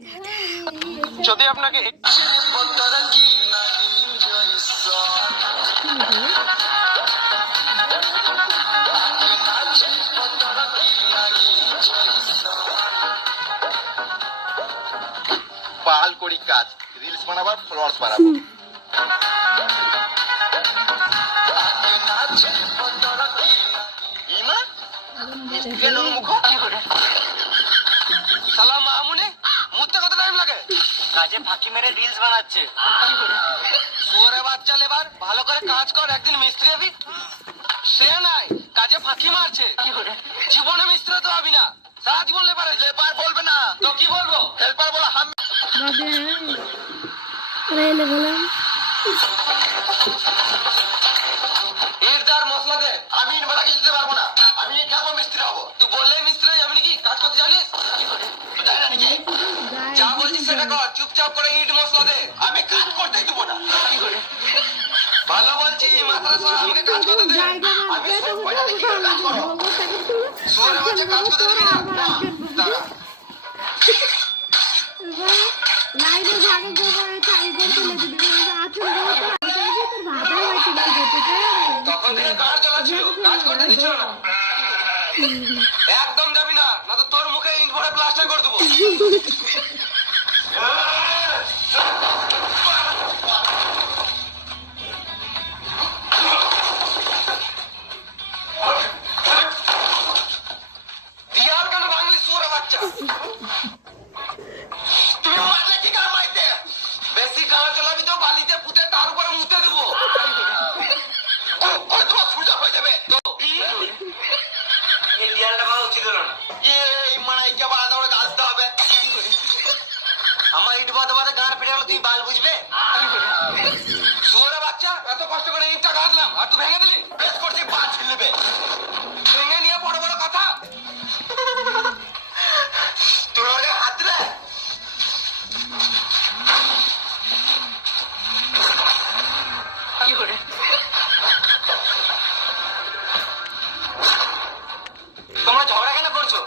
যদি আপনাকে পাল করি কাজ, রিলস বানাবার, ফলোয়ার্স বাড়াবো। সালাম মামুনি, মুততে কত টাইম লাগে? কাজে ফাঁকি মেরে রিলস বানাচ্ছে। শুয়োরে বাচ্চা লেবার, ভালো করে কাজ কর, একদিন মিস্ত্রি হবি। সে নাই, কাজে ফাঁকি মারছে। জীবনে মিস্ত্রি তো হবি না, সারা জীবন লেবার। লেবার বলবে না তো কি বলবো? হেল্পার বলো। ইটদার মশলা দে। আমি ইট ভাড়া দিতে পারবো না, আমি ইট খাবো, মিস্ত্রি হবো। তুই বললে মিস্ত্রি, আমি নাকি কাজ করতে জানিস? তুই জানি না নাকি? যা বলছিস সেটা কর, চুপচাপ করে ইট মশলা দে। আমি কাজ করতেই দেবো না। ভালো বলছি, মাথাটা সরা, আমাকে কাজ করতে দে। আমি সব পয়সা দিয়ে কি করে কাজ করো? শুয়োরে বাচ্চা, কাজ করতে দিবি না? দাঁড়া। লাইনে ভাগে গোবরে চাই করতে লেগে দিবে আচল তোর ভাতা হইতে যেতে তখন থেকে কার জ্বালা ছিল, কাজ করতে দিচ্ছ না। একদম যাবি না, না তো তোর মুখে ইট ভরে প্লাস্টার করে দেবো। দিয়ার কেন বাঙালি শুয়োরে বাচ্চা? তুমি মারলে কি করে মাইতে? বেশি গাঁ চলাবি তো বালিতে পুঁতে তার উপরে মুতে দেবো। তোমার সোজা হয়ে যাবে। এই দিয়ালটা বাবা উচিত হলো না। এই মানাইকে আলাদা করে গাছতে হবে। আমার ইট বাদে বাদে গাঁড় ফেটে গেল, তুই বাল বুঝবে? শুয়োরে বাচ্চা, এত কষ্ট করে ইটটা গাঁথলাম আর তুই ভেঙে দিলি। বেশ করছি, পা ছিলবে। ভেঙে নিয়ে বড় বড় কথা। তোর ওকে হাত দিলে তোমরা ঝগড়া কেন করছো?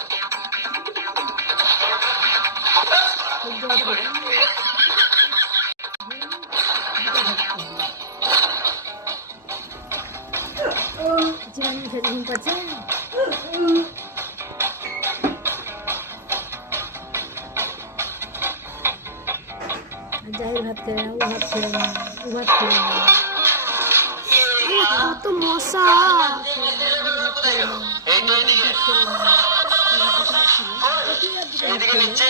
জীবন ফের ঘুম পাচ্ছে জাহির ভাত খেয়ে না, ও ভাত খেয়ে না, ও ভাত খেয়ে না। কত মশা এই তো এদিকে, এইদিকে নিচ্ছে।